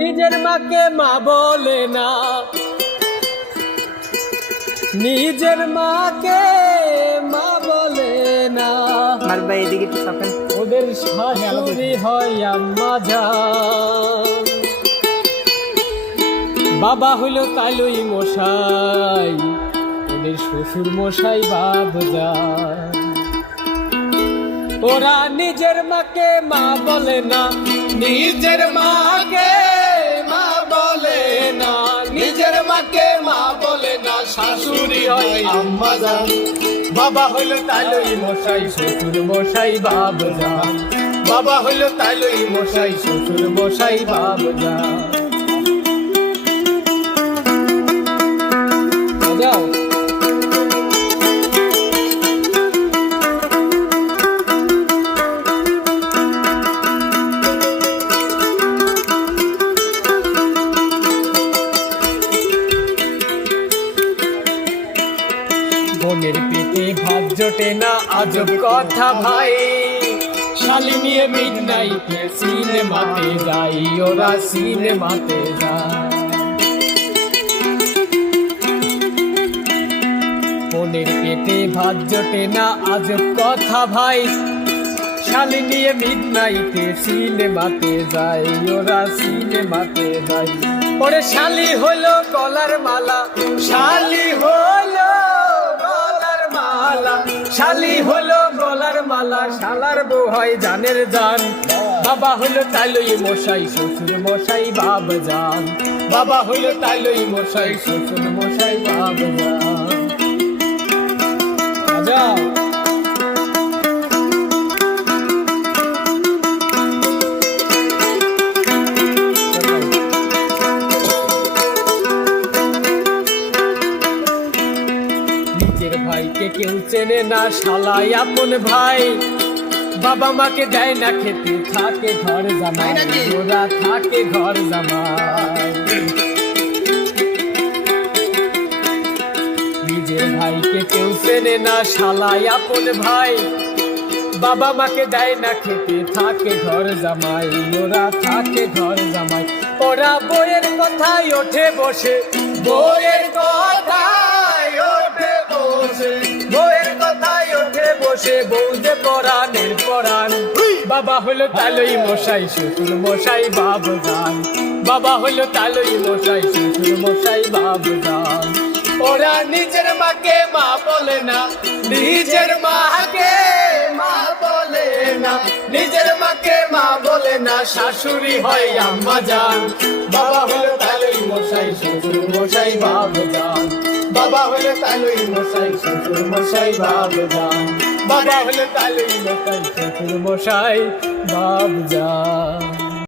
নিজের মাকে মা বলে না, নিজের মাকে মা বলে না। আর ভাই এদিকে একটু তাকান। ওদের শাশুড়ি হয় আম্মা জান, বাবা হইল কালুই মশাই, ওদের শ্বশুর মশাই বাবজান। ওরা নিজের মাকে মা বলে না, নিজের মাকে মা বলে না, নিজের মাকে মা বলে না। শাশুড়ি হয় আম্মা জান, বাবা হইল তালুই মশাই, শ্বশুর মশাই বাবজান। বাবা হইল তালুই মশাই, শ্বশুর মশাই বাবজান। যাও বোনের পেটে ভাত জোটে না, আজব কথা ভাই। শালি নিয়ে মিডনাইটে সিনেমাতে যাই, ওরা সিনেমাতে যায়। বোনের পেটে ভাত জোটে না, আজব কথা ভাই। শালি নিয়ে মিডনাইটে সিনেমাতে যাই, ওরা সিনেমাতে যায়। পরে শালি হলো গলার মালা, শালি হলো গলার মালা, শালি হলো গলার মালা। শালার বউ হয় জানের জান, বাবা হলো তালুই মশাই, শ্বশুর মশাই বাবজান। বাবা হলো তালুই মশাই, শ্বশুর মশাই বাবজান। যাও নিজের ভাইকে কেউ চেনে না, শালাই আপন ভাই। বাবা মাকে দেয় না খেতে, থাকে ঘর জামাই, ওরা থাকে ঘর জামাই। নিজের ভাইকে কেউ চেনে না, শালাই আপন ভাই। বাবা মাকে দেয় না খেতে, থাকে ঘর জামাই, ওরা থাকে ঘর জামাই। ওরা বইয়ের কথায় ওঠে বসে, বইয়ের কথায় ওঠে বসে, বইয়ের কথায় ওঠে বসে। বউ যে পরাণের পরাণ, বাবা হলো তালুই মশাই, শ্বশুর মশাই বাবজান। বাবা হলো তালুই মশাই, শ্বশুর মশাই বাবজান। ওরা নিজের মাকে মা বলে না, নিজের মাকে মা বলে না, নিজের মাকে মা বলে না। শাশুড়ি হয় আম্মা জান, বাবা হলো তালুই মশাই, শ্বশুর মশাই বাবজান। বাবা হলো তালুই মশাই, শ্বশুর মশাই বাবজান। বাবা হলো তালুই মশাই, শ্বশুর মশাই বাবজান।